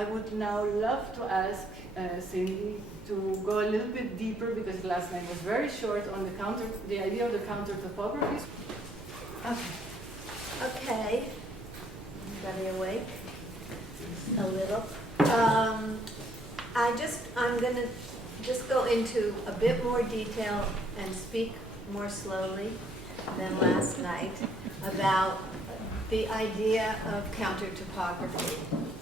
I would now love to ask Cindi to go a little bit deeper, because last night was very short, on the idea of the counter-topographies. Okay. Everybody awake? A little. I'm going to just go into a bit more detail and speak more slowly than last night about the idea of counter-topography.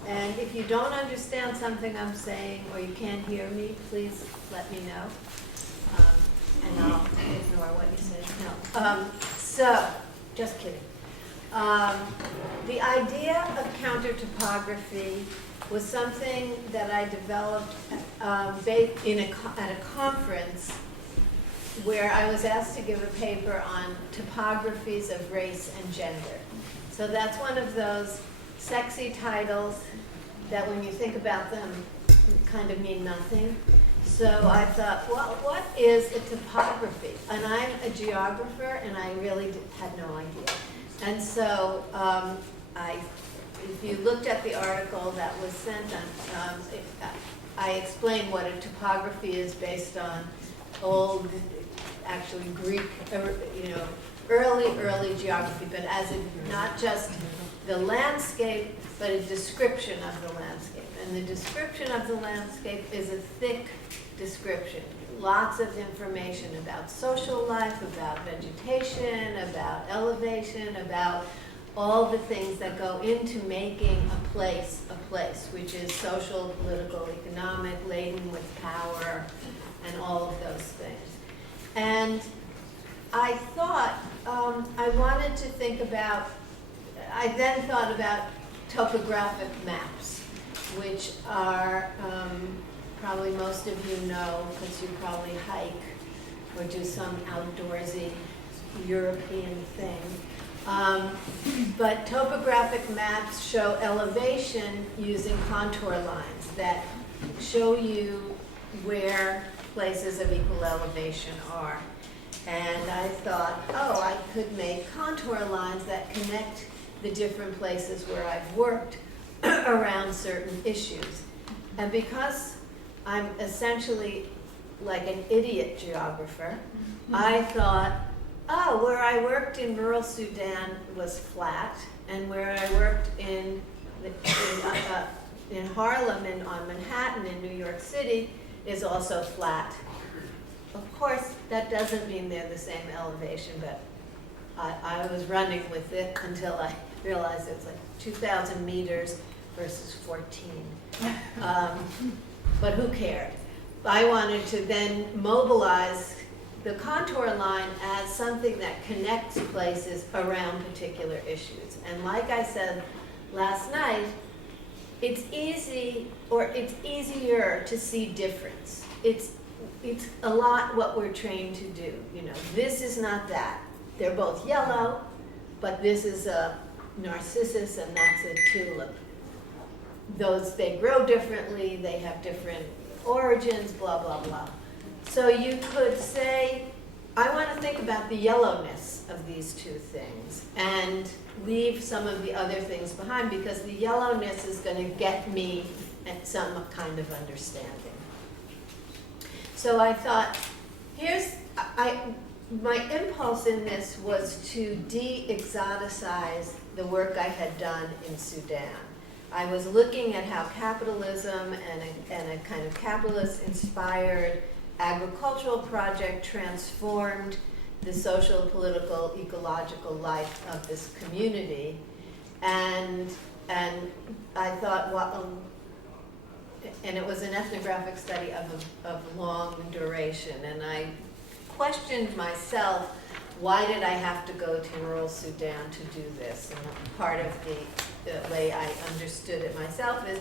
And if you don't understand something I'm saying, or you can't hear me, please let me know. And I'll ignore what you said. No. So, just kidding. The idea of counter-topography was something that I developed at a conference where I was asked to give a paper on topographies of race and gender. So that's one of those sexy titles that when you think about them kind of mean nothing. So I thought, well, what is a topography? And I'm a geographer, and I really had no idea. And so if you looked at the article that was sent on, I explained what a topography is based on old, actually Greek, early geography, but as not just the landscape, but a description of the landscape. And the description of the landscape is a thick description. Lots of information about social life, about vegetation, about elevation, about all the things that go into making a place, which is social, political, economic, laden with power, and all of those things. And I thought, I then thought about topographic maps, which are, probably most of you know, because you probably hike or do some outdoorsy European thing. But topographic maps show elevation using contour lines that show you where places of equal elevation are. And I thought, I could make contour lines that connect the different places where I've worked around certain issues. And because I'm essentially like an idiot geographer, I thought, where I worked in rural Sudan was flat, and where I worked in Harlem and on Manhattan in New York City is also flat. Of course, that doesn't mean they're the same elevation, but I was running with it until I realized it was like 2,000 meters versus 14. But who cared? I wanted to then mobilize the contour line as something that connects places around particular issues. And like I said last night, it's easy, or it's easier to see difference. It's a lot what we're trained to do. This is not that. They're both yellow, but this is a narcissus and that's a tulip. They grow differently, they have different origins, blah, blah, blah. So you could say, I want to think about the yellowness of these two things and leave some of the other things behind, because the yellowness is going to get me at some kind of understanding. So I thought, my impulse in this was to de-exoticize the work I had done in Sudan. I was looking at how capitalism and a kind of capitalist-inspired agricultural project transformed the social, political, ecological life of this community. And I thought, and it was an ethnographic study of long duration. And I questioned myself, why did I have to go to rural Sudan to do this? And part of the way I understood it myself is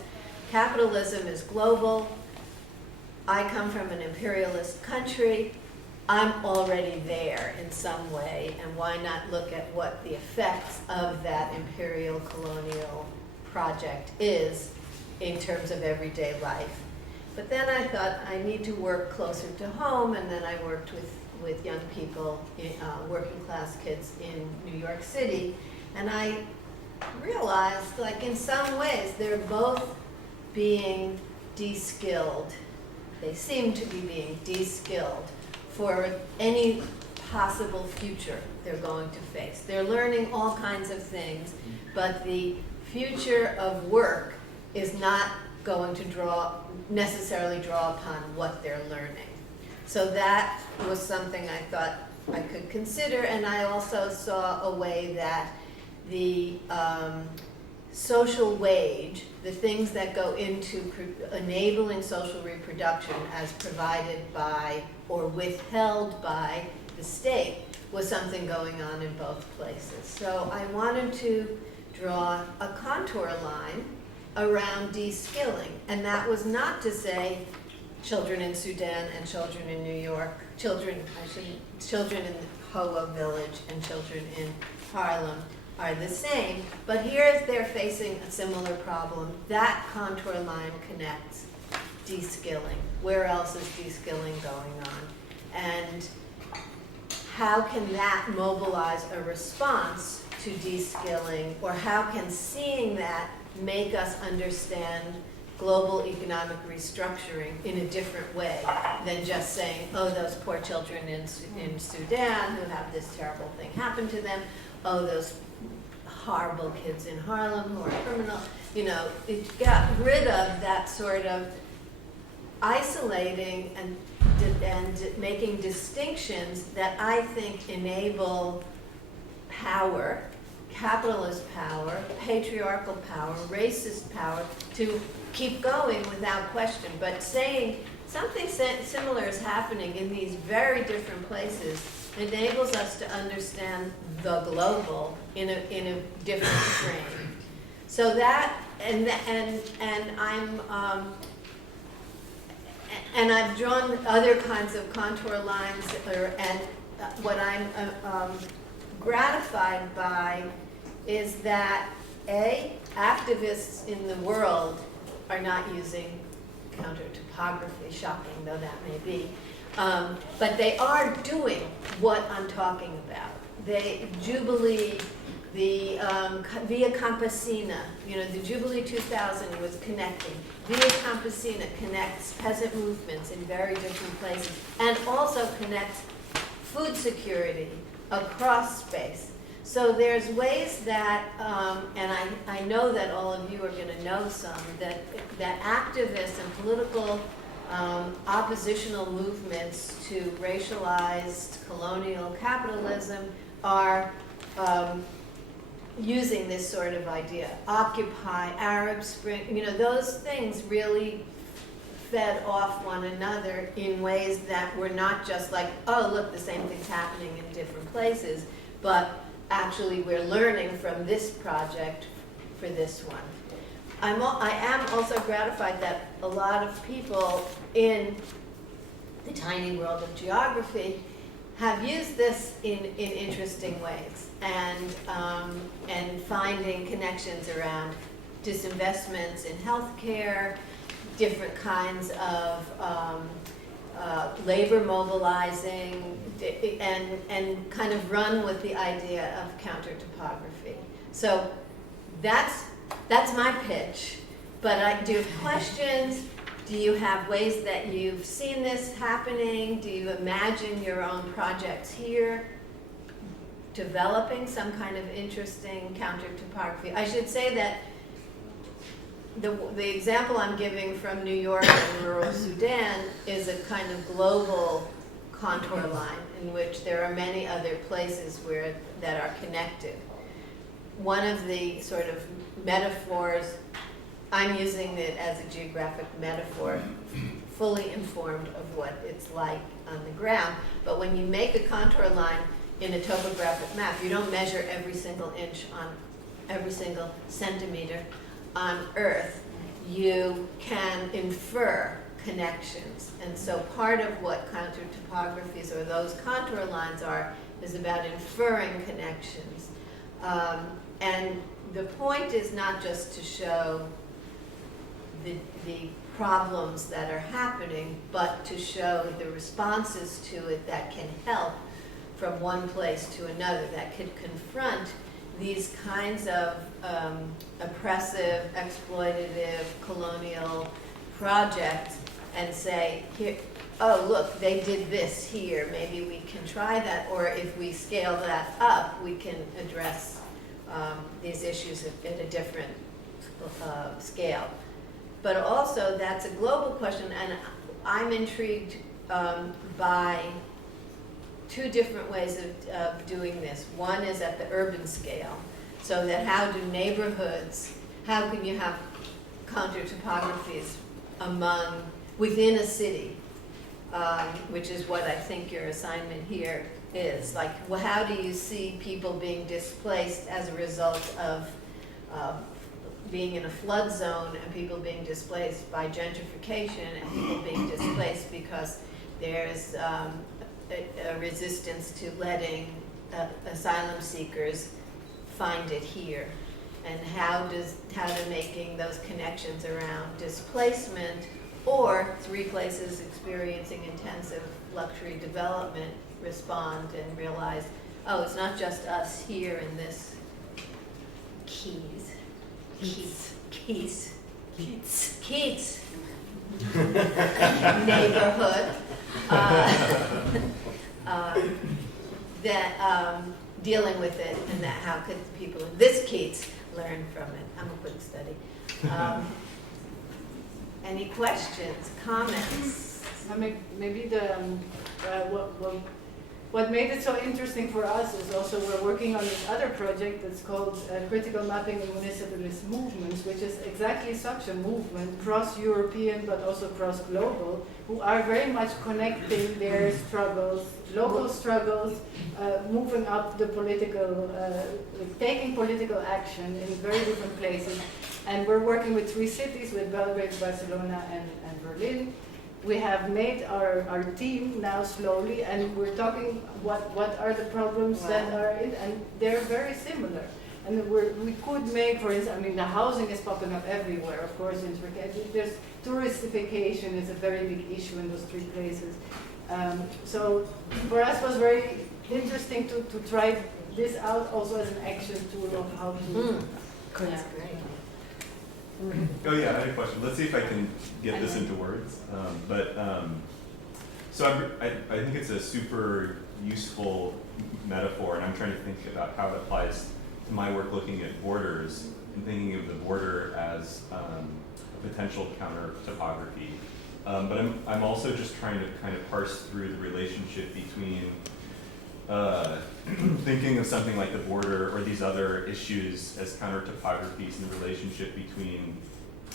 capitalism is global. I come from an imperialist country. I'm already there in some way, and why not look at what the effects of that imperial colonial project is in terms of everyday life. But then I thought I need to work closer to home, and then I worked with young people, working class kids in New York City, and I realized, like, in some ways they're both being de-skilled. They seem to be being de-skilled for any possible future they're going to face. They're learning all kinds of things, but the future of work is not going to necessarily draw upon what they're learning. So that was something I thought I could consider, and I also saw a way that the social wage, the things that go into enabling social reproduction as provided by or withheld by the state, was something going on in both places. So I wanted to draw a contour line around de-skilling, and that was not to say children in Sudan and children in New York, children in Hoa Village and children in Harlem are the same, but here they're facing a similar problem. That contour line connects de-skilling. Where else is de-skilling going on? And how can that mobilize a response to de-skilling, or how can seeing that make us understand global economic restructuring in a different way than just saying, oh, those poor children in Sudan who have this terrible thing happen to them, oh, those horrible kids in Harlem who are criminal. You know, it got rid of that sort of isolating and making distinctions that I think enable power, capitalist power, patriarchal power, racist power, to keep going without question. But saying something similar is happening in these very different places enables us to understand the global in a different frame. So that, and I've drawn other kinds of contour lines, and what I'm gratified by is that activists in the world are not using counter-topography, shocking though that may be, but they are doing what I'm talking about. Jubilee, the Via Campesina, the Jubilee 2000 was connecting. Via Campesina connects peasant movements in very different places and also connects food security across space. So there's ways that, and I know that all of you are going to know some, that activists and political oppositional movements to racialized colonial capitalism are using this sort of idea. Occupy, Arab Spring, those things really fed off one another in ways that were not just like, oh, look, the same thing's happening in different places, but actually we're learning from this project for this one. I am also gratified that a lot of people in the tiny world of geography have used this in interesting ways, and finding connections around disinvestments in healthcare, different kinds of labor mobilizing, and kind of run with the idea of counter-topography. So that's my pitch. But do you have questions? Do you have ways that you've seen this happening? Do you imagine your own projects here developing some kind of interesting counter-topography? I should say that the example I'm giving from New York and rural Sudan is a kind of global contour line in which there are many other places that are connected. One of the sort of metaphors, I'm using it as a geographic metaphor, fully informed of what it's like on the ground. But when you make a contour line in a topographic map, you don't measure every single inch on every single centimeter on Earth. You can infer connections. And so part of what counter-topographies or those contour lines is about inferring connections. And the point is not just to show the problems that are happening, but to show the responses to it that can help from one place to another, that could confront these kinds of oppressive, exploitative, colonial projects and say, here, oh, look, they did this here, maybe we can try that, or if we scale that up, we can address these issues at a different scale. But also, that's a global question, and I'm intrigued by two different ways of doing this. One is at the urban scale, so that how do neighborhoods, how can you have counter-topographies within a city, which is what I think your assignment here is. Like, well, how do you see people being displaced as a result of being in a flood zone, and people being displaced by gentrification, and people being displaced because there's a resistance to letting asylum seekers find it here, and how do making those connections around displacement, or three places experiencing intensive luxury development respond and realize, oh, it's not just us here in this Keats neighborhood that dealing with it, and that how could people in this Keats learn from it? I'm a quick study. Any questions, comments? I mean, maybe what made it so interesting for us is also we're working on this other project that's called Critical Mapping in Municipalist Movements, which is exactly such a movement, cross-European but also cross-global, who are very much connecting their struggles, local struggles, moving up the political, taking political action in very different places. And we're working with three cities, with Belgrade, Barcelona, and Berlin. We have made our team now slowly, and we're talking what are the problems that are in, and they're very similar. And we could make, for instance, I mean, the housing is popping up everywhere, of course, in Turkey. There's touristification is a very big issue in those three places. So for us, it was very interesting to try this out also as an action tool of how to. That's great. Oh yeah, I had a question. Let's see if I can get this into words. So I think it's a super useful metaphor, and I'm trying to think about how it applies to my work looking at borders and thinking of the border as a potential counter-topography. But I'm also just trying to kind of parse through the relationship between thinking of something like the border or these other issues as counter-topographies, and the relationship between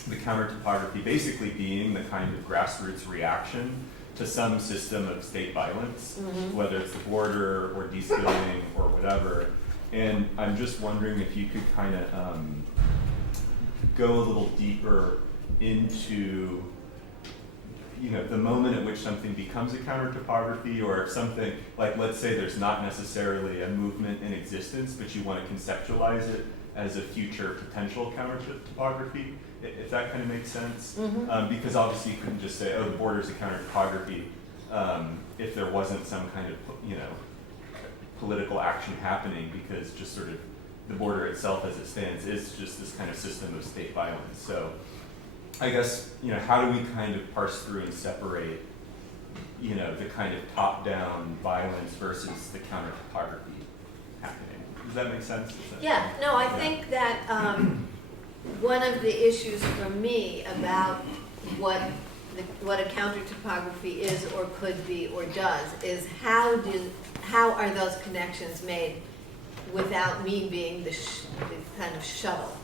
the counter-topography basically being the kind of grassroots reaction to some system of state violence, whether it's the border or de-skilling or whatever. And I'm just wondering if you could kind of go a little deeper into the moment at which something becomes a counter-topography, or if something, like let's say there's not necessarily a movement in existence, but you want to conceptualize it as a future potential counter-topography, if that kind of makes sense. Because obviously you couldn't just say, oh, the border is a counter-topography, if there wasn't some kind of, political action happening, because just sort of the border itself as it stands is just this kind of system of state violence. So I guess, how do we kind of parse through and separate, the kind of top-down violence versus the counter-topography happening? Does that make sense? Yeah, no, I think that one of the issues for me about what a counter-topography is or could be or does is how are those connections made without me being the kind of shuttle?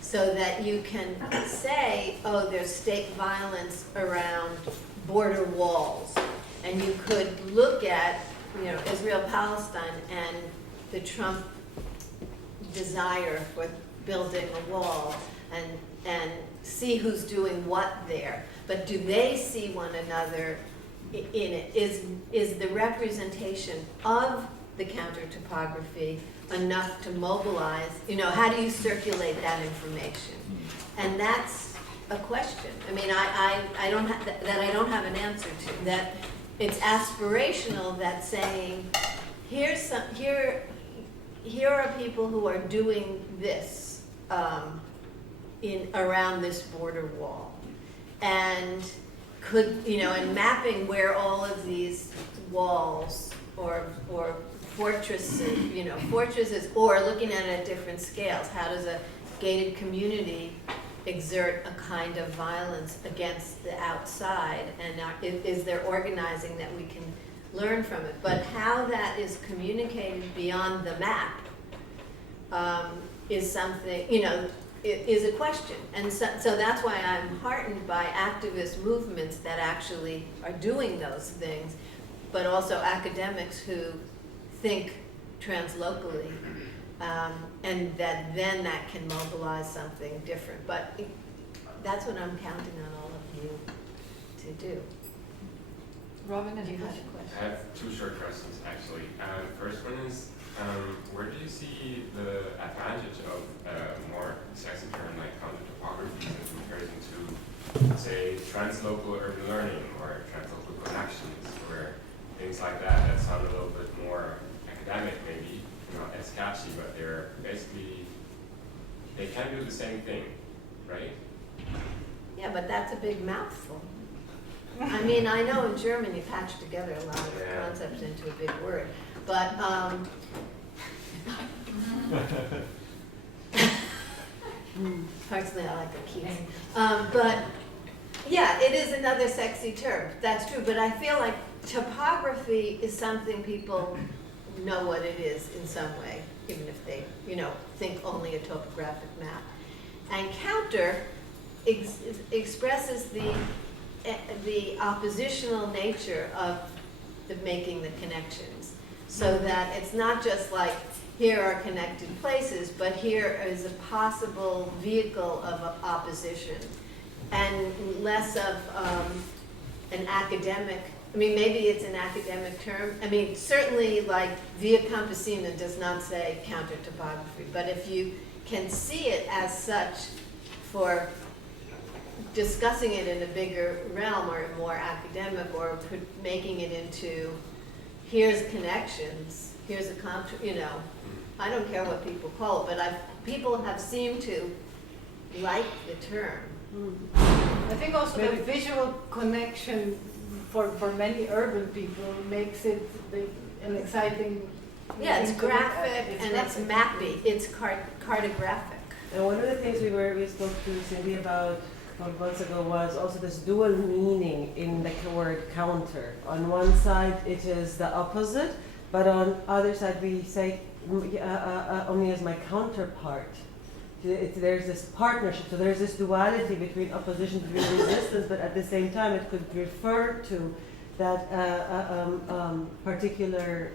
So that you can say, oh, there's state violence around border walls. And you could look at, Israel-Palestine and the Trump desire for building a wall and see who's doing what there. But do they see one another in it? Is the representation of the counter-topography enough to mobilize, how do you circulate that information? And that's a question. I mean, I don't have an answer to. That it's aspirational, that saying, here's here are people who are doing this around this border wall, and and mapping where all of these walls or fortresses, or looking at it at different scales. How does a gated community exert a kind of violence against the outside, and is there organizing that we can learn from it? But how that is communicated beyond the map is something, is a question. And so that's why I'm heartened by activist movements that actually are doing those things, but also academics who think translocally, and that can mobilize something different. But that's what I'm counting on all of you to do. Robin, and You you had had a question. I have two short questions, actually. First one is, where do you see the advantage of a more sexy term like counter-topographies in comparison to, say, translocal urban learning or translocal connections, or things like that sound a little bit more academic, maybe, not as catchy, but they're basically, they can do the same thing, right? Yeah, but that's a big mouthful. I mean, I know in German you patch together a lot of concepts into a big word, but personally I like the keys. But yeah, it is another sexy term, that's true, but I feel like topography is something people know what it is in some way, even if they, think only a topographic map. And counter expresses the oppositional nature of making the connections, so that it's not just like here are connected places, but here is a possible vehicle of opposition, and less of an academic. I mean, maybe it's an academic term. I mean, certainly, like, Via Campesina does not say counter-topography, but if you can see it as such for discussing it in a bigger realm or more academic, or making it into, here's connections, here's a I don't care what people call it, but people have seemed to like the term. I think also the visual connection for many urban people makes it an exciting. Yeah, it's thing to look at. graphic and it's mappy. It's cartographic. And one of the things we spoke to Cindi about a couple months ago was also this dual meaning in the word counter. On one side, it is the opposite, but on other side, we say only as my counterpart. There's this partnership, so there's this duality between opposition, between resistance, but at the same time, it could refer to that particular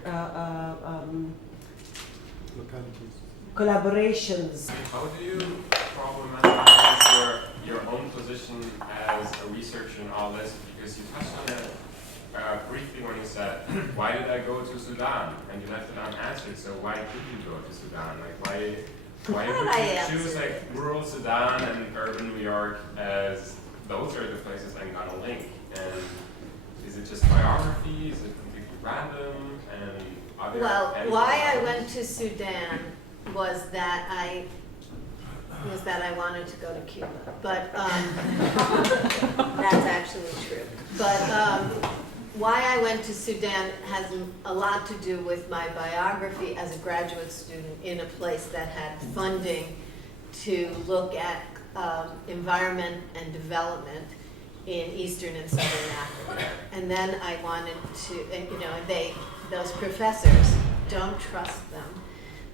collaborations. How do you problematize your own position as a researcher in all this? Because you touched on it briefly when you said, why did I go to Sudan? And you left it unanswered, so why did you go to Sudan? Like, why would you choose like rural Sudan and urban New York as those are the places I'm gonna link? And is it just biography? Is it completely random? And are there why I went to Sudan was that I wanted to go to Cuba, but that's actually true. But why I went to Sudan has a lot to do with my biography as a graduate student in a place that had funding to look at environment and development in Eastern and Southern Africa. And then I wanted to, those professors, don't trust them,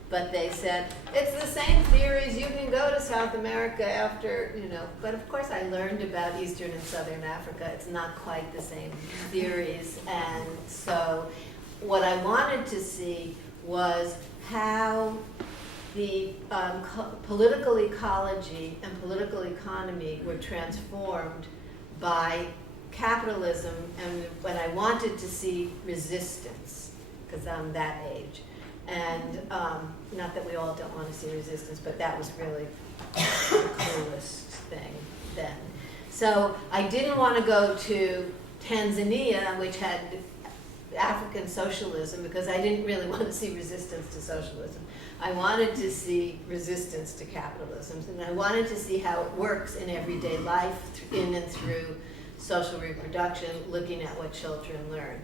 but they said, it's the same theories, you can go to South America after, but of course I learned about Eastern and Southern Africa. It's not quite the same theories. And so what I wanted to see was how the political ecology and political economy were transformed by capitalism, and when I wanted to see resistance, because I'm that age. And not that we all don't want to see resistance, but that was really the coolest thing then. So I didn't want to go to Tanzania, which had African socialism because I didn't really want to see resistance to socialism. I wanted to see resistance to capitalism, and I wanted to see how it works in everyday life, in and through social reproduction, looking at what children learn.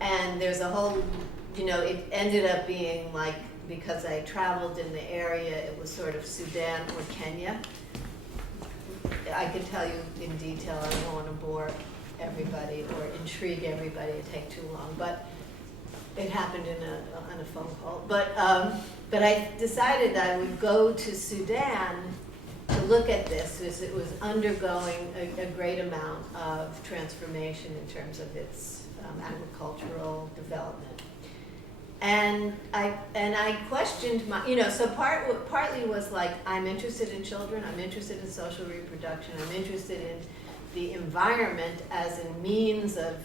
And there's a whole, it ended up being like, because I traveled in the area, it was sort of Sudan or Kenya. I could tell you in detail, I don't want to bore everybody or intrigue everybody, it'd take too long, but it happened on a phone call. But I decided I would go to Sudan to look at this, because it was undergoing a great amount of transformation in terms of its agricultural development. And I questioned my, so partly was like, I'm interested in children, I'm interested in social reproduction, I'm interested in the environment as a means of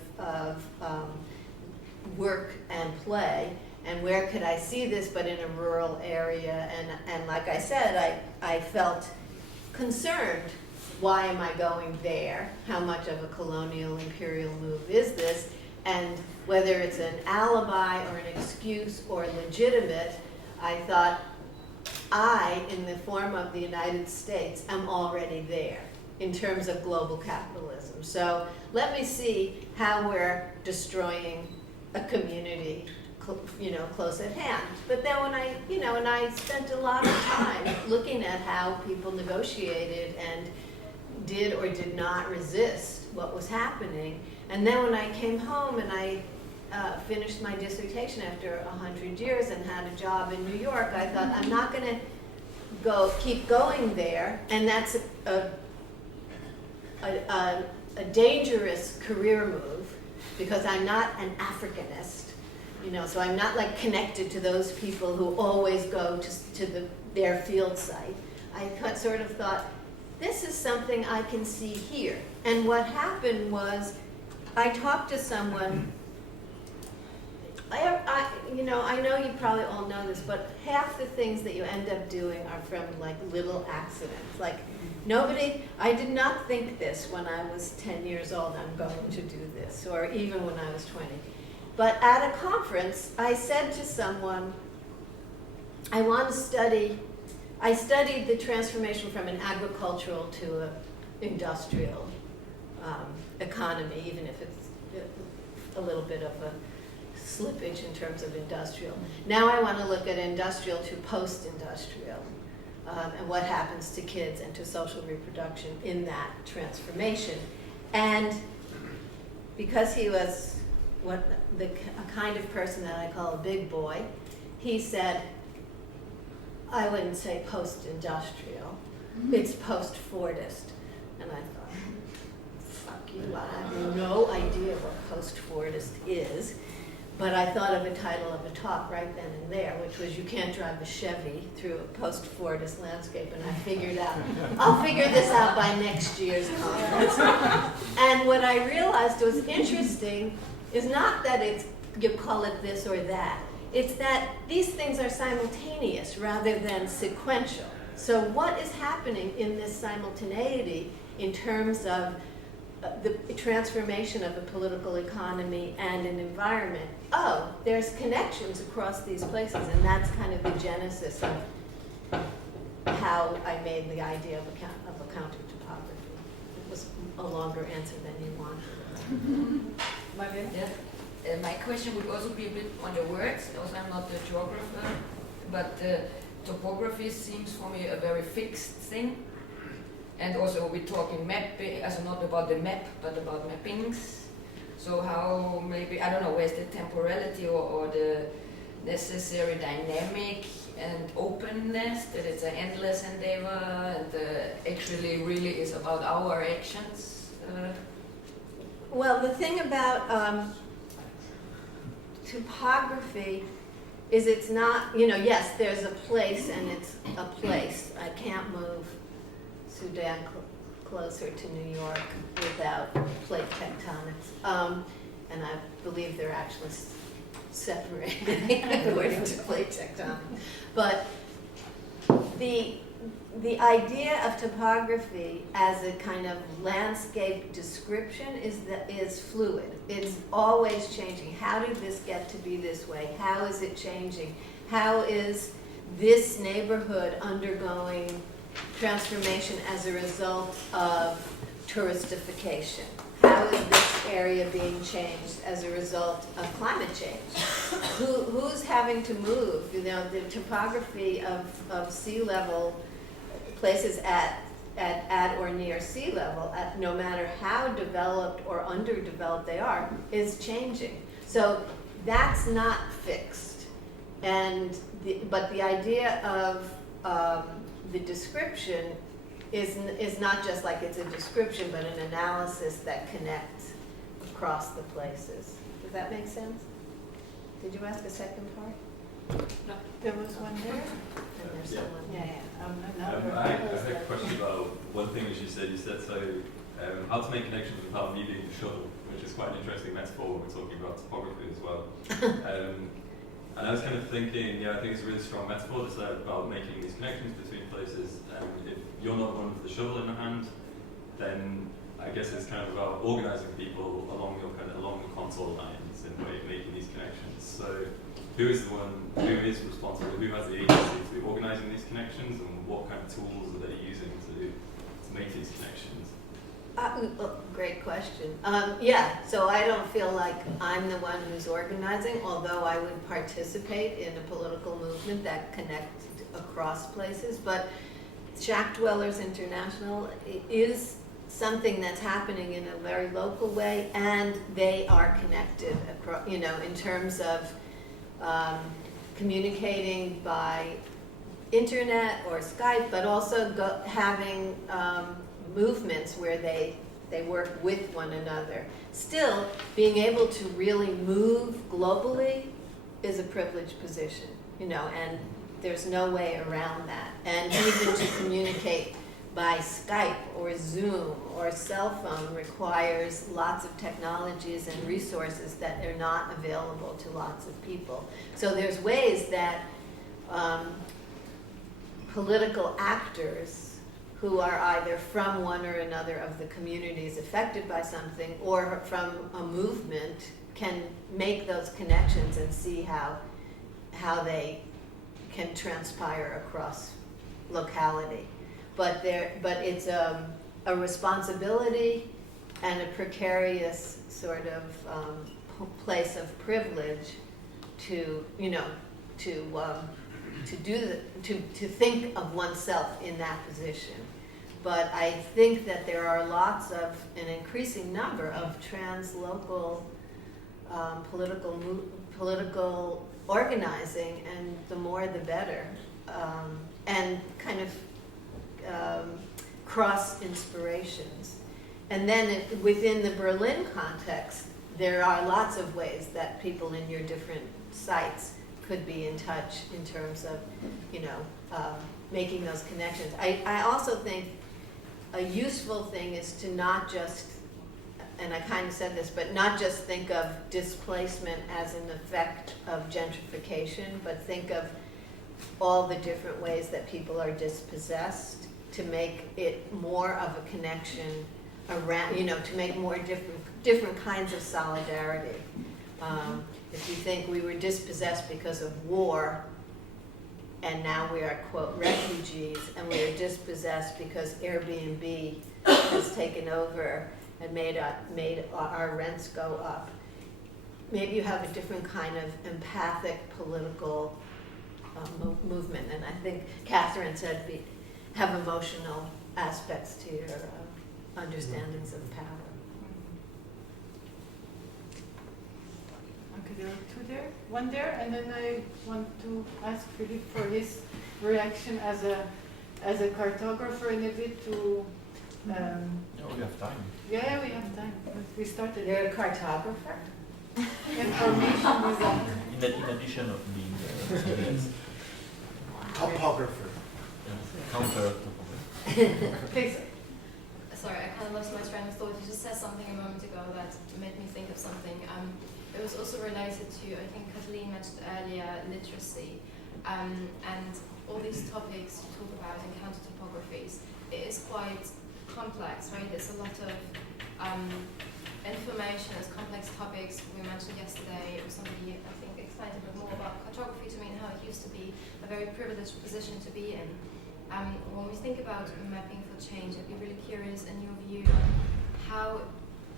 work and play, and where could I see this but in a rural area, and like I said, I felt concerned. Why am I going there? How much of a colonial imperial move is this? And whether it's an alibi or an excuse or legitimate, I thought I, in the form of the United States, am already there in terms of global capitalism. So let me see how we're destroying a community, close at hand. But then when I spent a lot of time looking at how people negotiated and did or did not resist what was happening. And then when I came home and I finished my dissertation after 100 years and had a job in New York, I thought, I'm not going to keep going there, and that's a dangerous career move, because I'm not an Africanist, so I'm not like connected to those people who always go to their field site. I sort of thought, this is something I can see here. And what happened was, I talked to someone, I know you probably all know this, but half the things that you end up doing are from like little accidents. Like I did not think this when I was 10 years old, I'm going to do this, or even when I was 20. But at a conference, I said to someone, I studied the transformation from an agricultural to an industrial economy, even if it's a little bit of a slippage in terms of industrial. Now I want to look at industrial to post-industrial, and what happens to kids and to social reproduction in that transformation. And because he was a kind of person that I call a big boy, he said, I wouldn't say post-industrial, it's post-Fordist. And I thought, fuck you, I have no idea what post-Fordist is. But I thought of the title of a talk right then and there, which was, you can't drive a Chevy through a post-Fordist landscape, and I figured out, I'll figure this out by next year's conference. And what I realized was interesting is not that you call it this or that, it's that these things are simultaneous rather than sequential. So what is happening in this simultaneity in terms of the transformation of a political economy and an environment? Oh, there's connections across these places, and that's kind of the genesis of how I made the idea of a counter-topography. It was a longer answer than you wanted. Marianne? Yeah. My question would also be a bit on the words. Also, I'm not a geographer, but topography seems for me a very fixed thing. And also we're talking mapping, also not about the map, but about mappings. So how maybe, I don't know, where's the temporality or the necessary dynamic and openness, that it's an endless endeavor and actually really is about our actions? Well, the thing about topography is it's not, yes, there's a place and it's a place. I can't move Sudan closer to New York without plate tectonics. And I believe they're actually separated according to plate tectonics. But the idea of topography as a kind of landscape description is fluid. It's always changing. How did this get to be this way? How is it changing? How is this neighborhood undergoing transformation as a result of touristification? How is this area being changed as a result of climate change? Who's having to move? You know, the topography of sea level, places at or near sea level, no matter how developed or underdeveloped they are, is changing. So that's not fixed. But the idea of the description is not just like it's a description, but an analysis that connects across the places. Does that make sense? Did you ask a second part? No, there was one there. And there's Yeah. someone. I had a question about one thing which you said. You said how to make connections without needing the shuttle, which is quite an interesting metaphor when we're talking about topography as well. And I was kind of thinking, I think it's a really strong metaphor to say about making these connections between places. If you're not one with the shovel in the hand, then I guess it's kind of about organizing people along the contour lines and making these connections. So who is responsible, who has the agency to be organizing these connections, and what kind of tools are they using to make these connections? Great question. So I don't feel like I'm the one who's organizing, although I would participate in a political movement that connects across places. But Shack Dwellers International is something that's happening in a very local way, and they are connected across, in terms of communicating by internet or Skype, but also having movements where they work with one another. Still, being able to really move globally is a privileged position, and there's no way around that. And even to communicate by Skype or Zoom or cell phone requires lots of technologies and resources that are not available to lots of people. So there's ways that political actors who are either from one or another of the communities affected by something or from a movement can make those connections and see how they can transpire across locality. But it's a responsibility and a precarious sort of place of privilege to think of oneself in that position. But I think that there are an increasing number of translocal political organizing, and the more the better, and kind of cross inspirations. And then within the Berlin context, there are lots of ways that people in your different sites could be in touch in terms of, making those connections. I also think a useful thing is to not just, and I kind of said this, but not just think of displacement as an effect of gentrification, but think of all the different ways that people are dispossessed, to make it more of a connection around, to make more different kinds of solidarity. If you think we were dispossessed because of war, and now we are, quote, refugees, and we are dispossessed because Airbnb has taken over and made our rents go up. Maybe you have a different kind of empathic political movement, and I think Catherine said have emotional aspects to your understandings of power. Okay, there are two there, one there, and then I want to ask Philippe for his reaction as a cartographer in a bit to. We have time. Yeah, we have time. We started. You're a cartographer? Information design. In addition of being Topographer. Counter-Topographies. Please. Sorry, I kind of lost my train of thought. You just said something a moment ago that made me think of something. It was also related to, I think Kathleen mentioned earlier, literacy. And all these topics you talk about in counter-topographies, it is quite complex, right? There's a lot of information, there's complex topics. We mentioned yesterday, or somebody, I think, explained a bit more about cartography to me and how it used to be a very privileged position to be in. When we think about mapping for change, I'd be really curious in your view, how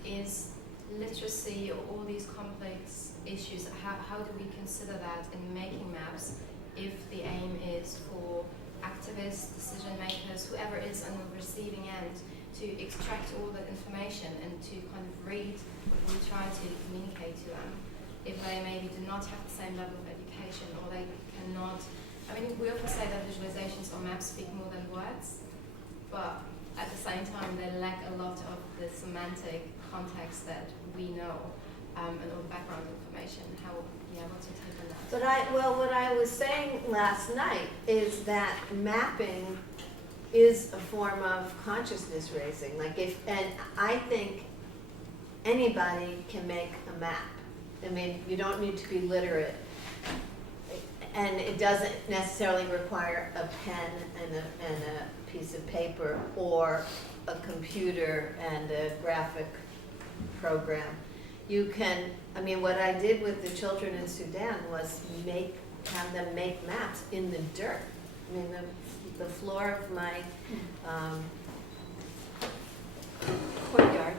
is literacy or all these complex issues, how do we consider that in making maps if the aim is for activists, decision makers, whoever is on the receiving end, to extract all that information and to kind of read what we try to communicate to them, if they maybe do not have the same level of education, or they cannot. I mean, we often say that visualizations or maps speak more than words, but at the same time they lack a lot of the semantic context that we know, and all the background information. What's your take on that? What I was saying last night is that mapping is a form of consciousness raising. And I think anybody can make a map. I mean, you don't need to be literate, and it doesn't necessarily require a pen and a piece of paper or a computer and a graphic program. You can, I mean, what I did with the children in Sudan was have them make maps in the dirt. I mean, the floor of my courtyard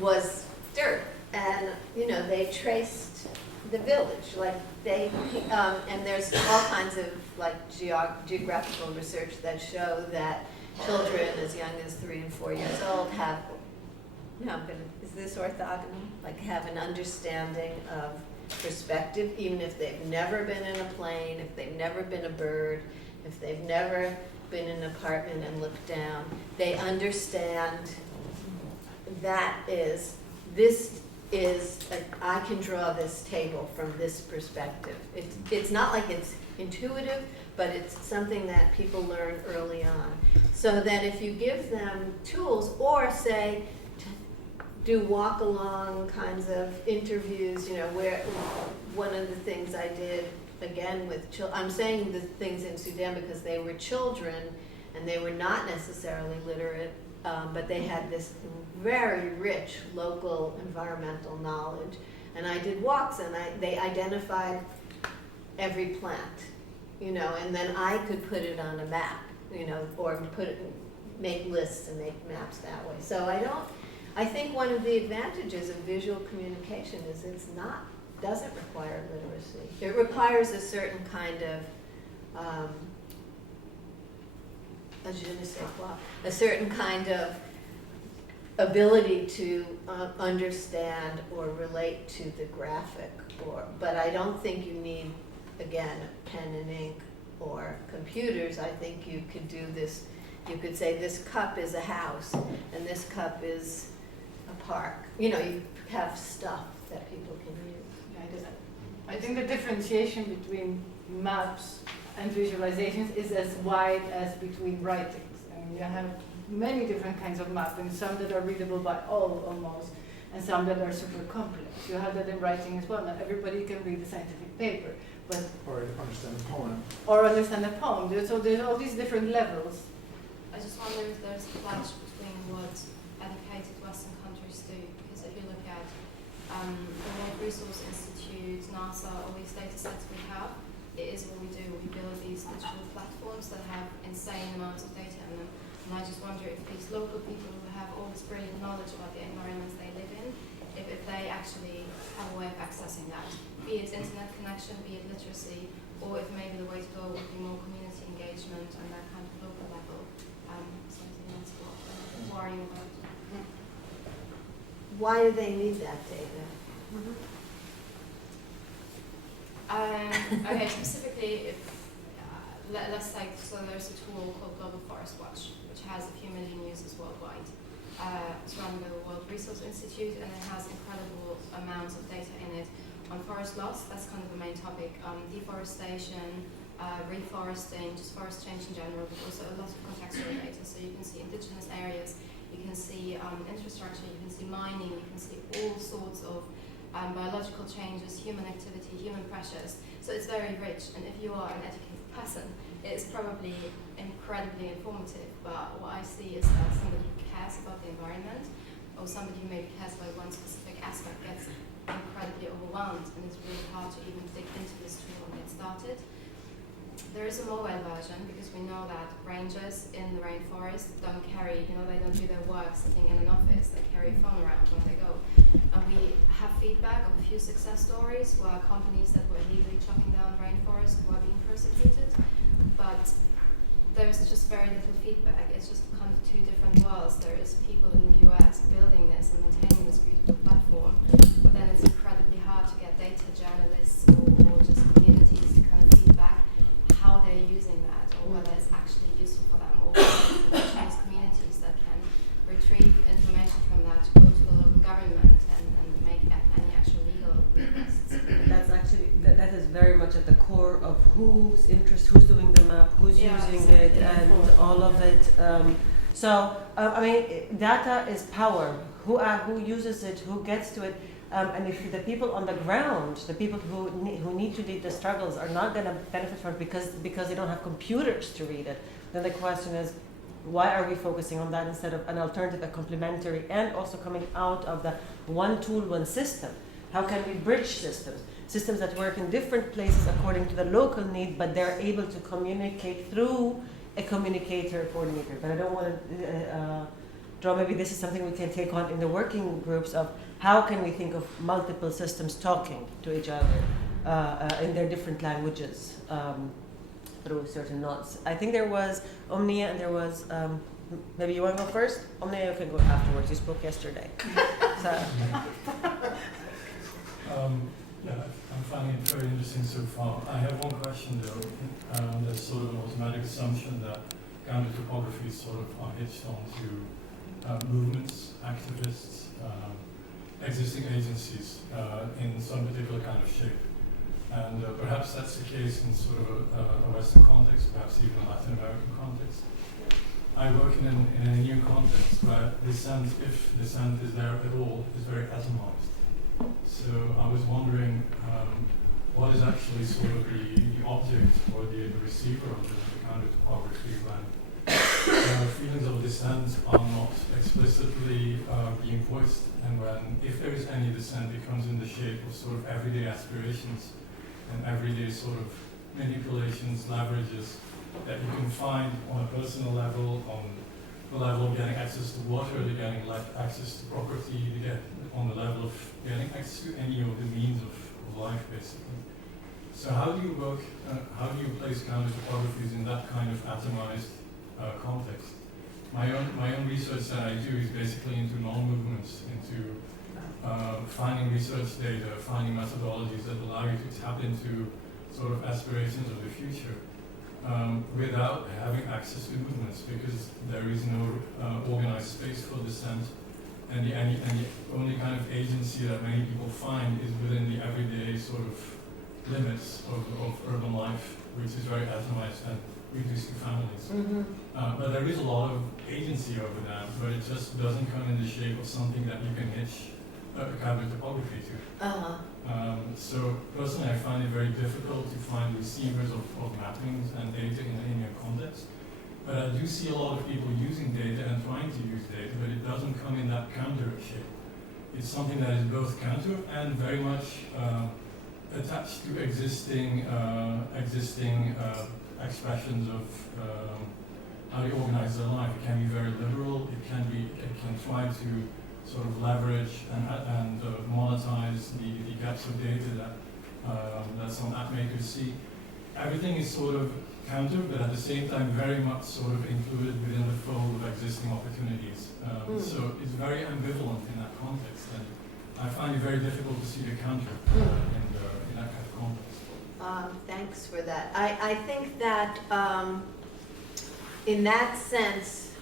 was dirt, and they traced the village. And there's all kinds of geographical research that show that children as young as 3 and 4 years old have, is this orthogonal? Have an understanding of perspective, even if they've never been in a plane, if they've never been a bird, if they've never been in an apartment and looked down. They understand I can draw this table from this perspective. It's not like it's intuitive, but it's something that people learn early on. So that if you give them tools, or say, do walk along kinds of interviews, where one of the things I did again with children, I'm saying the things in Sudan because they were children and they were not necessarily literate, but they had this very rich local environmental knowledge. And I did walks, and they identified every plant, and then I could put it on a map, or make lists and make maps that way. So I think one of the advantages of visual communication is doesn't require literacy. It requires a certain kind of a certain kind of ability to understand or relate to the graphic. But I don't think you need, again, pen and ink or computers. I think you could do this. You could say this cup is a house and this cup is a park. You have stuff that people can use. I think the differentiation between maps and visualizations is as wide as between writings. I mean, you have many different kinds of mapping, some that are readable by all almost, and some that are super complex. You have that in writing as well. Not everybody can read a scientific paper, but or understand a poem. So there's all these different levels. I just wonder if there's a clash between what educated Western countries do, because if you look at the World Resource Institute, NASA, all these data sets we have, it is what we do. We build these digital platforms that have insane amounts of data in them. And I just wonder if these local people who have all this brilliant knowledge about the environments they live in, if they actually have a way of accessing that, be it internet connection, be it literacy, or if maybe the way to go would be more community engagement on that kind of local level. Something that's what I'm worrying about. Why do they need that data? Okay, specifically, let's take, so there's a tool called Global Forest Watch, which has a few million users worldwide. It's run by the World Resource Institute, and it has incredible amounts of data in it on forest loss. That's kind of the main topic. Deforestation, reforesting, just forest change in general, but also a lot of contextual data. So you can see indigenous areas, you can see infrastructure, you can see mining, you can see all sorts of biological changes, human activity, human pressures. So it's very rich. And if you are an educated person, it's probably incredibly informative. But what I see is that somebody who cares about the environment, or somebody who maybe cares about one specific aspect, gets incredibly overwhelmed, and it's really hard to even dig into this tool and get started. There is a mobile version because we know that rangers in the rainforest don't carry, they don't do their work sitting in an office. They carry a phone around when they go. And we have feedback of a few success stories where companies that were illegally chopping down rainforests were being persecuted. But there's just very little feedback. It's just kind of two different worlds. There is people in the US building this and maintaining this beautiful platform, but then it's incredibly hard to get data journalists or just communities to kind of feedback how they're using that, or whether it's actually useful for them, or whether there's communities that can retrieve information from that to go to the local government and make any actual legal requests. That's actually, that is very much at the core of who's doing the map, who's using it, and all of it. Data is power. Who uses it, who gets to it, and if the people on the ground, the people who need to read the struggles are not going to benefit from it because they don't have computers to read it, then the question is, why are we focusing on that instead of an alternative, a complementary, and also coming out of the one tool, one system? How can we bridge systems that work in different places according to the local need, but they're able to communicate through a communicator coordinator? But I don't want to draw, maybe this is something we can take on in the working groups of how can we think of multiple systems talking to each other in their different languages through certain nodes. I think there was Omnia and there was, maybe you want to go first? Omnia, you can go afterwards. You spoke yesterday. So. I'm finding it very interesting so far. I have one question though. There's sort of an automatic assumption that Counter-Topographies sort of are hitched onto movements, activists, existing agencies in some particular kind of shape. And perhaps that's the case in sort of a Western context, perhaps even a Latin American context. I work in a new context where dissent, if dissent is there at all, is very atomized. So I was wondering what is actually sort of the object or the receiver of the counter-topography when feelings of dissent are not explicitly being voiced, and when, if there is any dissent, it comes in the shape of sort of everyday aspirations and everyday sort of manipulations, leverages that you can find on a personal level, on the level of getting access to water, to getting access to property, to get on the level of getting access to any of the means of life, basically. So how do you work, how do you place counter-topographies in that kind of atomized context? My own research that I do is basically into non-movements, into finding research data, finding methodologies that allow you to tap into sort of aspirations of the future without having access to movements, because there is no organized space for dissent, and the only kind of agency that many people find is within the everyday sort of limits of urban life, which is very atomized and reduced to families. Mm-hmm. But there is a lot of agency over that, but it just doesn't come in the shape of something that you can hitch a counter-topography to. So personally, I find it very difficult to find receivers of mappings and data in a context. But I do see a lot of people using data and trying to use data, but it doesn't come in that counter shape. It's something that is both counter and very much attached to existing expressions of how they organize their life. It can be very liberal. It can try to sort of leverage and monetize the gaps of data that some app makers see. Everything is sort of counter, but at the same time very much sort of included within the fold of existing opportunities. So it's very ambivalent in that context, and I find it very difficult to see the counter in that kind of context. Thanks for that. I think that in that sense,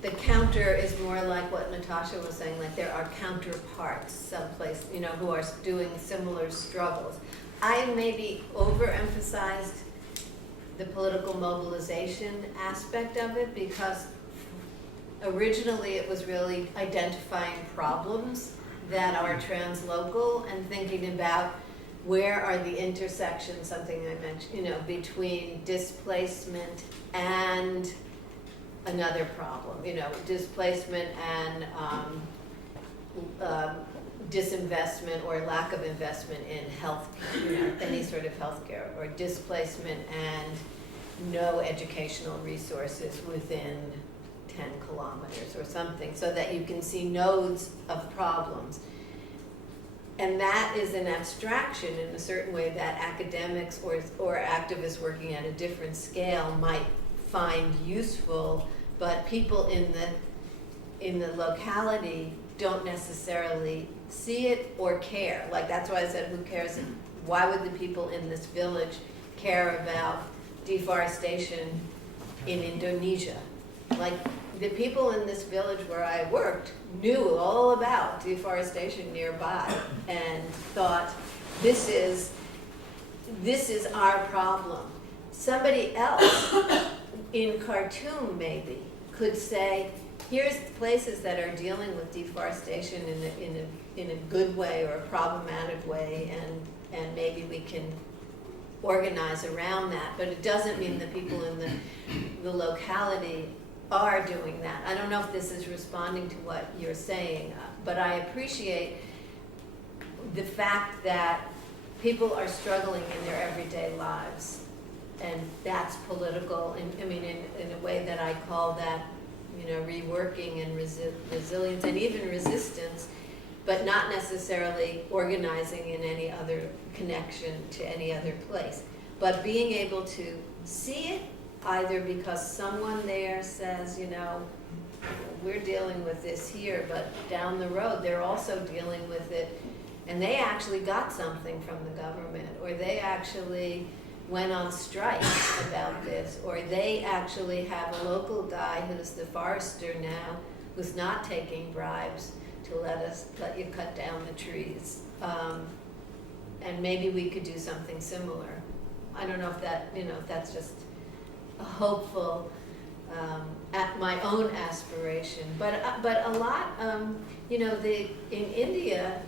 the counter is more like what Natasha was saying, like there are counterparts someplace, who are doing similar struggles. I maybe overemphasized the political mobilization aspect of it, because originally it was really identifying problems that are translocal and thinking about where are the intersections, something I mentioned, you know, between displacement and another problem, you know, displacement and disinvestment or lack of investment in health, you know, any sort of healthcare, or displacement and no educational resources within 10 kilometers or something, so that you can see nodes of problems. And that is an abstraction in a certain way that academics or activists working at a different scale might find useful, but people in the locality don't necessarily see it or care. Like, that's why I said, who cares? Why would the people in this village care about deforestation in Indonesia? Like, the people in this village where I worked knew all about deforestation nearby and thought, this is our problem. Somebody else in Khartoum maybe could say, here's places that are dealing with deforestation in a good way or a problematic way, and maybe we can organize around that. But it doesn't mean the people in the locality are doing that. I don't know if this is responding to what you're saying, but I appreciate the fact that people are struggling in their everyday lives, and that's political. In a way that I call that, you know, reworking and resilience and even resistance, but not necessarily organizing in any other connection to any other place, but being able to see it either because someone there says, you know, we're dealing with this here, but down the road they're also dealing with it, and they actually got something from the government, or they actually went on strike about this, or they actually have a local guy who's the forester now who's not taking bribes to let you cut down the trees. And maybe we could do something similar. I don't know if that, you know, if that's just a hopeful, at my own aspiration, but a lot, you know, in India,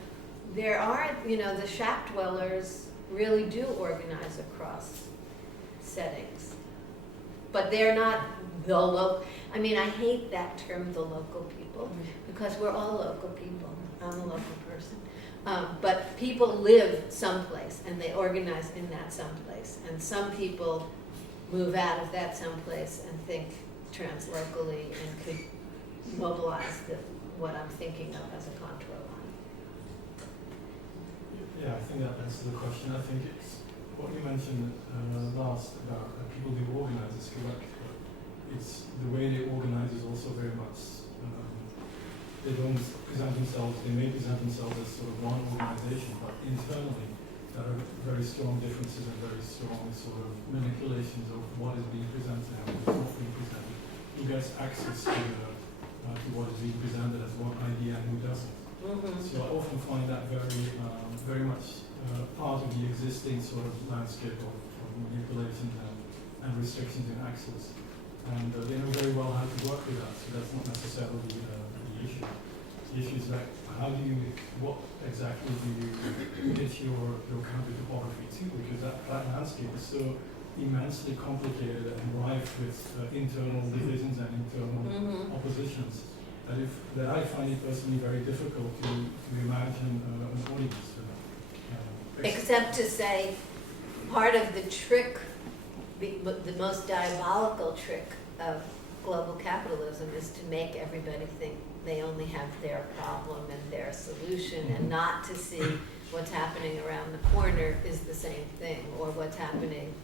there are, you know, the shack dwellers really do organize across settings, but they're not the local. I mean, I hate that term, the local people, because we're all local people. I'm a local person. But people live someplace and they organize in that someplace, and some people move out of that someplace and think translocally and could mobilize what I'm thinking of as a contour line. Yeah, I think that answers the question. I think it's what you mentioned last about people who organize is correct, but it's the way they organize is also very much, they don't present themselves, they may present themselves as sort of one organization, but internally there are very strong differences and very strong sort of manipulations of what is being presented and what is not being presented. Who gets access to what is being presented as one idea and who doesn't. So I often find that very much part of the existing sort of landscape of manipulation and restrictions in access. And they know very well how to work with that, so that's not necessarily the issue. The issue is like, what exactly do you get your counter-topography to? Because that landscape is so immensely complicated and rife with internal divisions and internal oppositions that I find it personally very difficult to imagine an audience for that. Except to say, part of the trick, the most diabolical trick of global capitalism is to make everybody think they only have their problem and their solution, and not to see what's happening around the corner is the same thing, or what's happening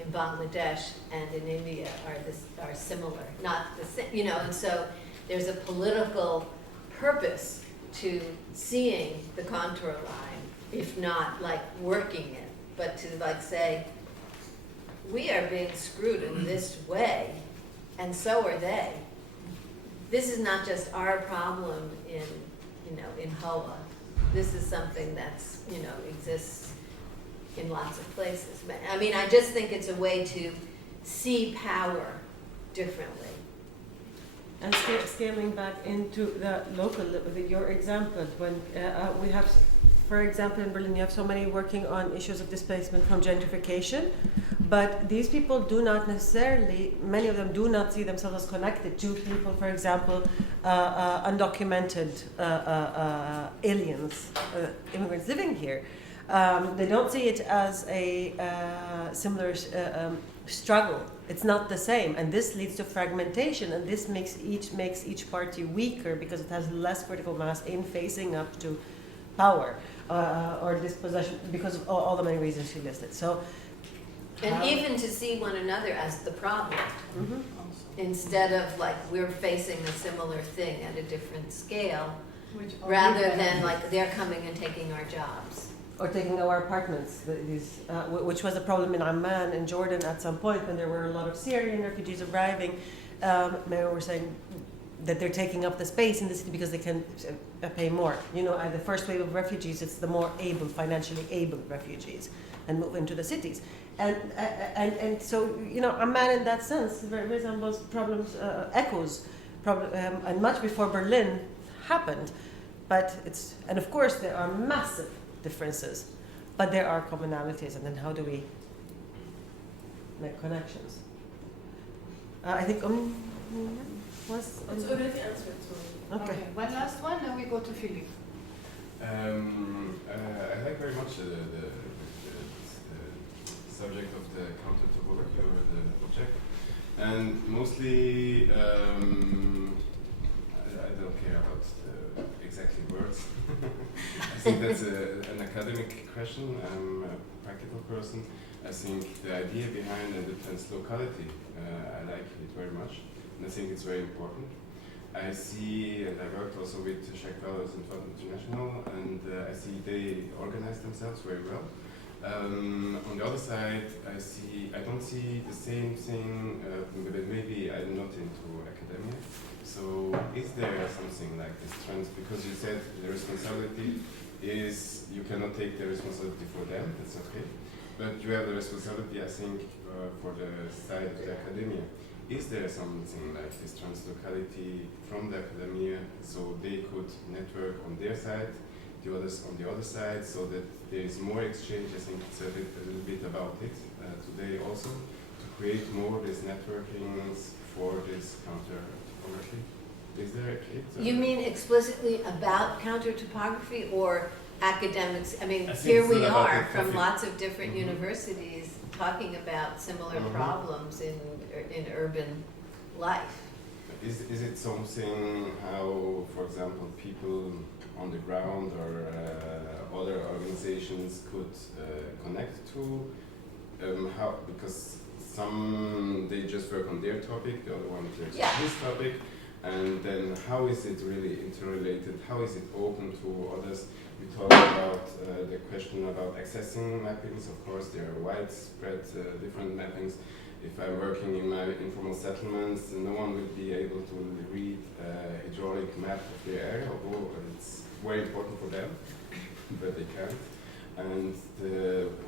in Bangladesh and in India are similar, not the same, you know. And so there's a political purpose to seeing the contour line, if not like working it, but to like say, we are being screwed in this way, and so are they. This is not just our problem in Hoa. This is something that's, you know, exists in lots of places. I mean, I just think it's a way to see power differently. And scaling back into the local, your example, when we have for example, in Berlin, you have so many working on issues of displacement from gentrification, but these people do not necessarily, many of them do not see themselves as connected to people, for example, undocumented aliens, immigrants living here. They don't see it as a similar struggle. It's not the same, and this leads to fragmentation, and this makes each party weaker because it has less critical mass in facing up to power or dispossession because of all the many reasons she listed. So, And even to see one another as the problem, instead of like we're facing a similar thing at a different scale, rather than like they're coming and taking our jobs. or taking our apartments, which was a problem in Amman in Jordan at some point when there were a lot of Syrian refugees arriving. They were saying that they're taking up the space in the city because they can pay more. You know, at the first wave of refugees, it's the more able, financially able refugees, and move into the cities. And so, you know, Amman in that sense resembles problems, and much before Berlin happened. But it's, and of course there are massive differences, but there are commonalities, and then how do we make connections? I think was It's already answered, so. Okay. One last one, then we go to Philip. I like very much the subject of the counter-topography or the object, and mostly I don't care about the exactly words. I think that's an academic question. I'm a practical person. I think the idea behind the translocality, I like it very much, and I think it's very important. I see, and I worked also with Czech Fellows in International, and I see they organize themselves very well. On the other side, I don't see the same thing, but maybe I'm not into academia. So is there something like this trend? Because you said the responsibility is, you cannot take the responsibility for them, that's okay. But you have the responsibility, I think, for the side of the academia. Is there something like this translocality from the academia so they could network on their side, the others on the other side, so that there is more exchange? I think it's a little bit about it today also, to create more these networkings for this counter-topography. Is there it? You mean explicitly about counter-topography or academics? I mean, I think here it's we not about are the from topic. lots of different universities talking about similar problems in urban life. Is it something how, for example, people on the ground or other organizations could connect to? How, because some they just work on their topic, the other one takes this topic, and then how is it really interrelated? How is it open to others? We talked about the question about accessing mappings. Of course, there are widespread different mappings. If I'm working in my informal settlements, no one will be able to read a hydraulic map of their area, although it's very important for them, but they can't. And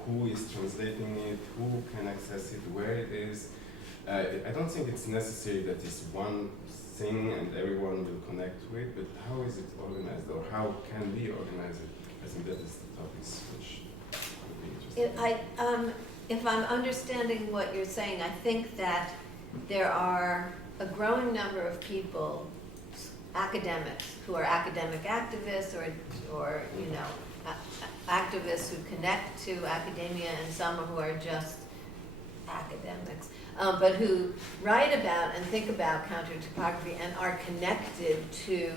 who is translating it, who can access it, where it is. I don't think it's necessary that it's one thing and everyone will connect to it, but how is it organized, or how can we organize it? I think that is the topics which would be interesting. If I'm understanding what you're saying, I think that there are a growing number of people, academics, who are academic activists or you know, activists who connect to academia, and some who are just academics, but who write about and think about counter-topography and are connected to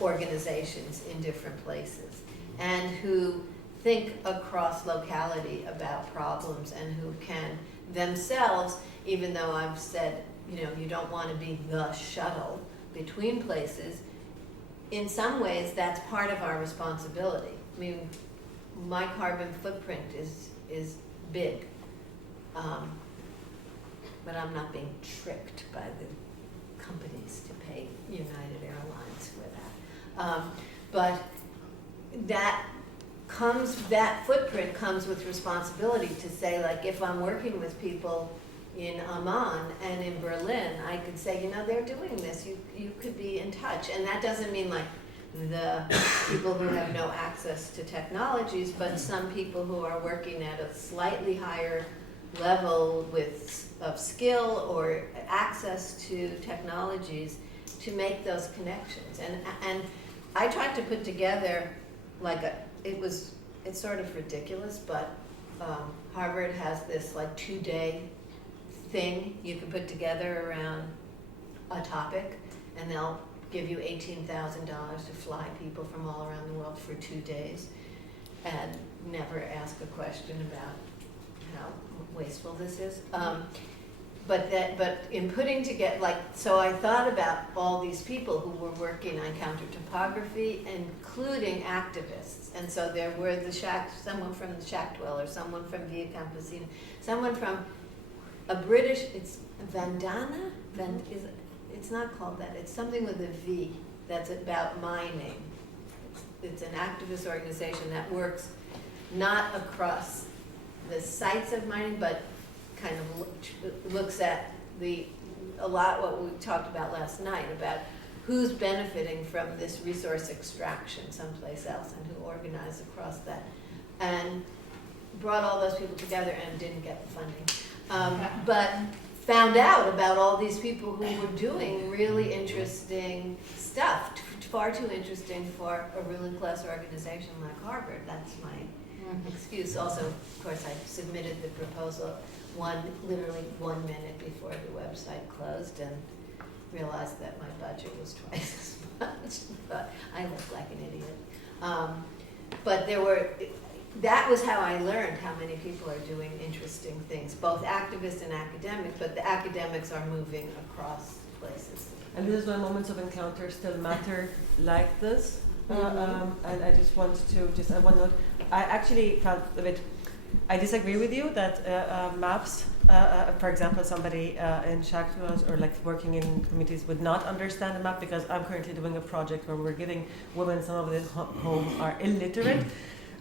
organizations in different places, and who think across locality about problems, and who can themselves, even though I've said, you know, you don't want to be the shuttle between places, in some ways that's part of our responsibility. I mean, my carbon footprint is big, but I'm not being tricked by the companies to pay United Airlines for that. But that footprint comes with responsibility to say, like, if I'm working with people in Amman and in Berlin, I could say, you know, they're doing this, you could be in touch. And that doesn't mean like the people who have no access to technologies, but some people who are working at a slightly higher level of skill or access to technologies to make those connections. And I tried to put together it's sort of ridiculous, but Harvard has this 2-day thing you can put together around a topic, and they'll give you $18,000 to fly people from all around the world for 2 days and never ask a question about how wasteful this is. But in putting together, so I thought about all these people who were working on counter-topography, including activists. And so there were someone from the Shack Dweller, someone from Via Campesina, someone from a British, it's Vandana? It's not called that, it's something with a V that's about mining. It's an activist organization that works not across the sites of mining, but kind of looks at a lot what we talked about last night about who's benefiting from this resource extraction someplace else and who organized across that, and brought all those people together and didn't get the funding, but found out about all these people who were doing really interesting stuff, far too interesting for a ruling class organization like Harvard. That's my excuse. Also, of course, I submitted the proposal literally 1 minute before the website closed and realized that my budget was twice as much, but I looked like an idiot. But that was how I learned how many people are doing interesting things, both activists and academics, but the academics are moving across places. And this is why moments of encounter still matter like this. And I just want to, one note, I actually felt a bit, I disagree with you that maps, for example, somebody in Shaktwas or working in communities would not understand a map, because I'm currently doing a project where we're giving women, some of them home are illiterate,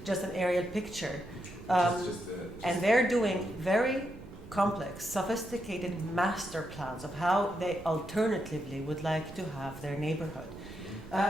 just an aerial picture. And they're doing very complex, sophisticated master plans of how they alternatively would like to have their neighborhood.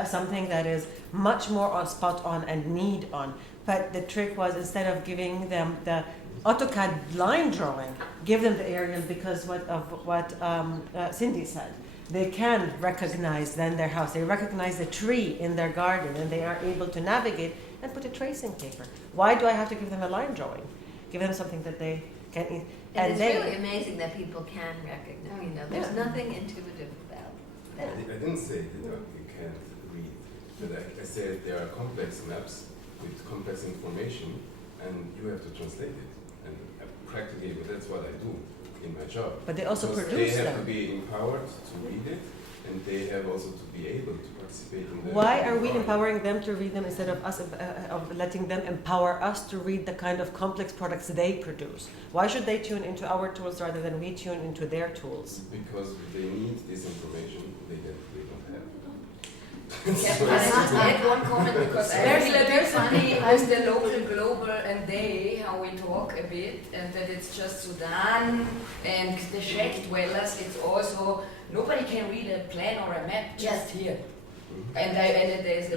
Something that is much more spot on and need on. But the trick was, instead of giving them the AutoCAD line drawing, give them the aerial, because of what Cindi said. They can recognize then their house. They recognize the tree in their garden, and they are able to navigate and put a tracing paper. Why do I have to give them a line drawing? Give them something that they can. And it's really amazing that people can recognize. There's nothing intuitive about that. I didn't say that you can't read, but I said there are complex maps with complex information, and you have to translate it. And practically, that's what I do in my job. But they also because produce they have them. to be empowered to read it, and they have also to be able to participate in the. Why are we empowering them to read them instead of us of letting them empower us to read the kind of complex products they produce? Why should they tune into our tools rather than we tune into their tools? Because they need this information they don't have. Can I add one comment, because I feel a bit funny with the local, global, and they, how we talk a bit, and that it's just Sudan and the shack dwellers. It's also nobody can read a plan or a map just here. And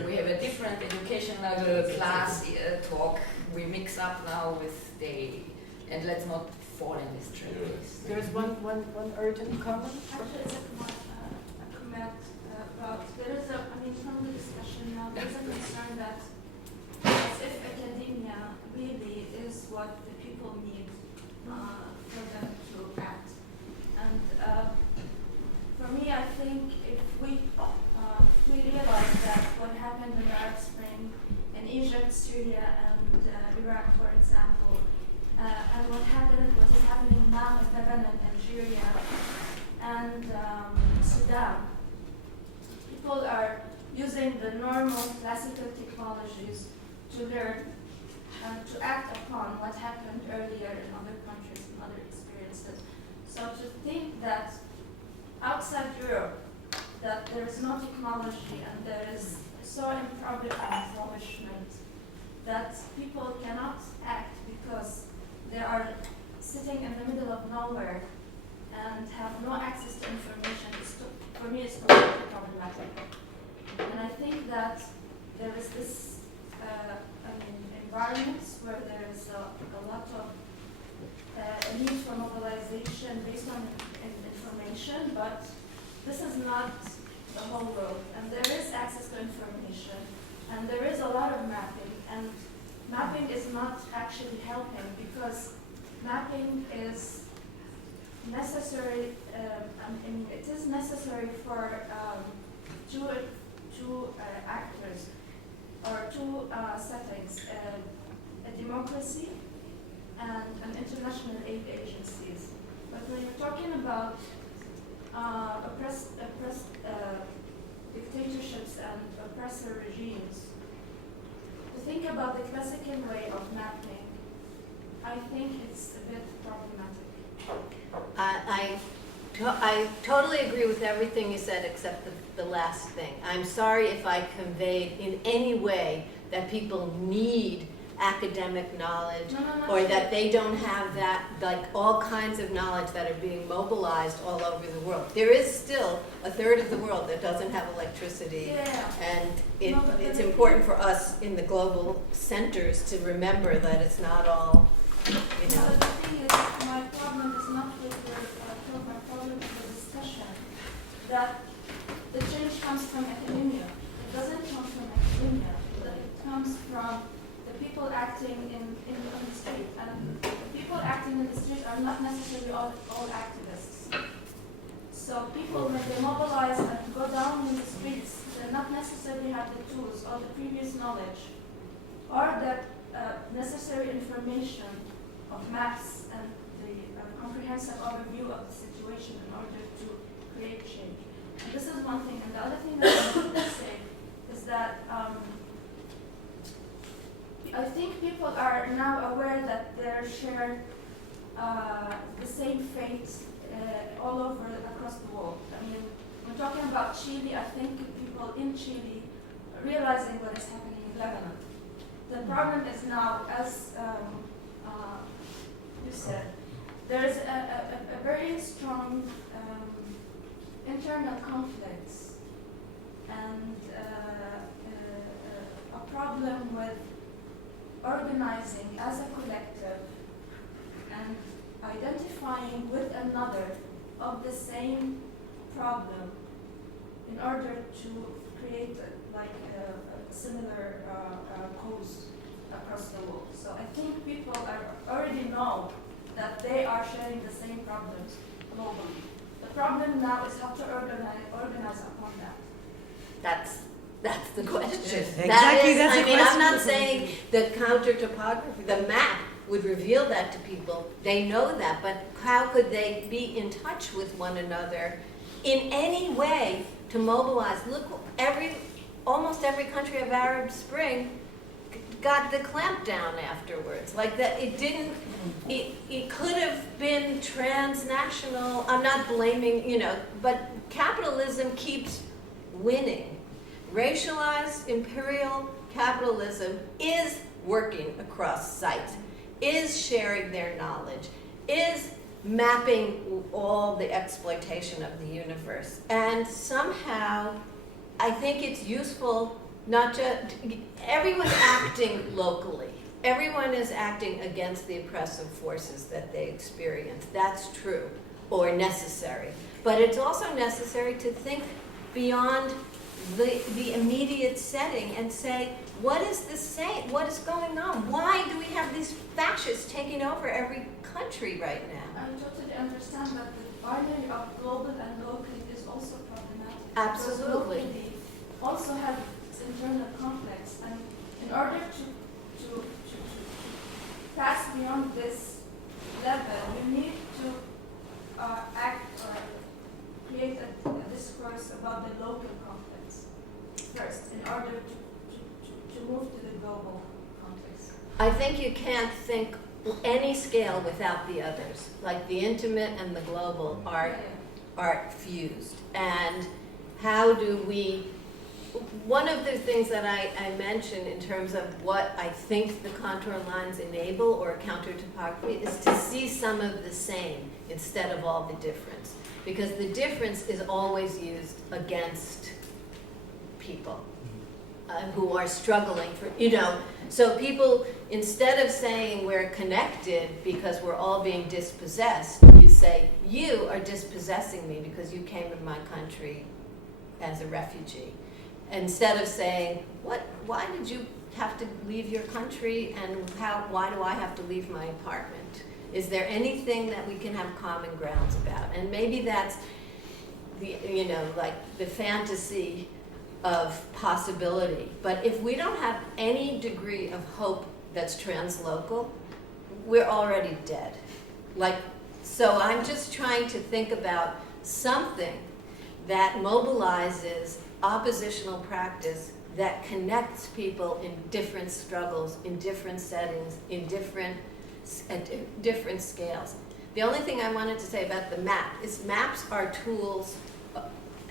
we have a different educational class talk. We mix up now with they, and let's not fall in this trap. There's one urgent comment. Actually, it's a comment about, there is from the discussion now, there's a concern that as if academia really is what the people need for them to act. And for me, I think if we realize that what happened in the Arab Spring in Egypt, Syria, and Iraq, for example, and what is happening now in Lebanon, Algeria, and Sudan, people are using the normal classical technologies to learn and to act upon what happened earlier in other countries and other experiences. So to think that outside Europe, that there is no technology and there is so impoverishment that people cannot act because they are sitting in the middle of nowhere and have no access to information, for me it's completely problematic. And I think that there is this environments where there is a lot of a need for mobilization based on information, but this is not the whole world. And there is access to information, and there is a lot of mapping, and mapping is not actually helping because mapping is necessary. It is necessary for two actors or two settings: a democracy and an international aid agencies. But when you're talking about oppressed dictatorships and oppressor regimes, to think about the classical way of mapping, I think it's a bit problematic. I totally agree with everything you said except the last thing. I'm sorry if I conveyed in any way that people need academic knowledge or that they don't have that, like all kinds of knowledge that are being mobilized all over the world. There is still a third of the world that doesn't have electricity, and it's important for us in the global centers to remember that it's not all, you know. The thing is, my problem is not with my problem is the discussion that the change comes from academia. It doesn't come from academia. It comes from the people acting on the street. And the people acting in the street are not necessarily all activists. So people, when they mobilize and go down in the streets, they not necessarily have the tools or the previous knowledge or that necessary information of maps and the comprehensive overview of the situation in order to create change. And this is one thing. And the other thing that I wanted to say is that I think people are now aware that they're shared the same fate all over across the world. I mean, when talking about Chile, I think people in Chile are realizing what is happening in Lebanon. The problem is now, as you said, there is a very strong internal conflicts and a problem with organizing as a collective and identifying with another of the same problem in order to create a similar cause across the world. So I think people already know that they are sharing the same problems globally. The problem now is how to organize upon that. That's the question. Exactly, that's the question. I'm not saying that counter-topography, the map, would reveal that to people. They know that, but how could they be in touch with one another in any way to mobilize? Look, almost every country of Arab Spring got the clampdown afterwards. Like that, it could have been transnational. I'm not blaming, but capitalism keeps winning. Racialized imperial capitalism is working across sites, is sharing their knowledge, is mapping all the exploitation of the universe. And somehow, I think it's useful not just, everyone's acting locally. Everyone is acting against the oppressive forces that they experience. That's true, or necessary. But it's also necessary to think beyond the immediate setting and say, what is going on? Why do we have these fascists taking over every country right now? I totally understand that the binary of global and local is also problematic. Absolutely. Because locally also have its internal conflicts, and in order to pass beyond this level, you need to act or create a discourse about the local conflicts first, in order to move to the global context. I think you can't think any scale without the others. Like the intimate and the global are fused. And how do we, one of the things that I mentioned in terms of what I think the contour lines enable or counter-topography is to see some of the same instead of all the difference. Because the difference is always used against people. who are struggling for, so people, instead of saying we're connected because we're all being dispossessed, you say, you are dispossessing me because you came to my country as a refugee. Instead of saying, why did you have to leave your country, and why do I have to leave my apartment? Is there anything that we can have common grounds about? And maybe that's the, like the fantasy of possibility. But if we don't have any degree of hope that's translocal, we're already dead. So I'm just trying to think about something that mobilizes oppositional practice that connects people in different struggles, in different settings, at different scales. The only thing I wanted to say about the map is maps are tools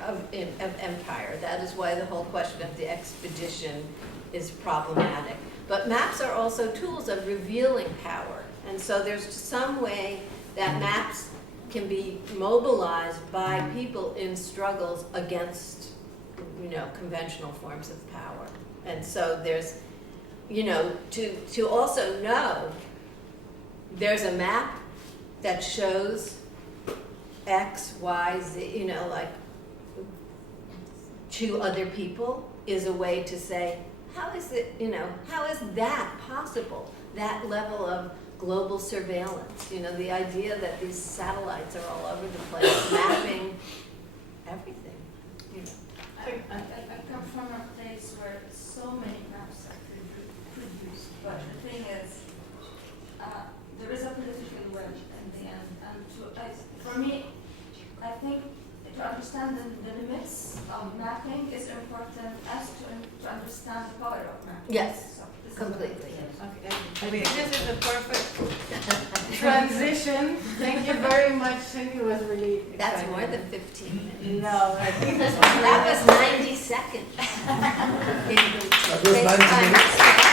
of empire. That is why the whole question of the expedition is problematic. But maps are also tools of revealing power. And so there's some way that maps can be mobilized by people in struggles against, conventional forms of power. And so there's, to also know there's a map that shows X, Y, Z, to other people is a way to say, how is that possible? That level of global surveillance, the idea that these satellites are all over the place, mapping everything. I come from a place where so many maps are produced, but the thing is, there is a political will in the end, and for me, I think to understand the limits of mapping is important as to understand the power of mapping. Yes, so this completely. Okay, I think this is a perfect transition. Thank you very much. Cindy was really exciting. That's more than 15 minutes. No, I think this was That was 90 seconds. In the was 90 space-time minutes.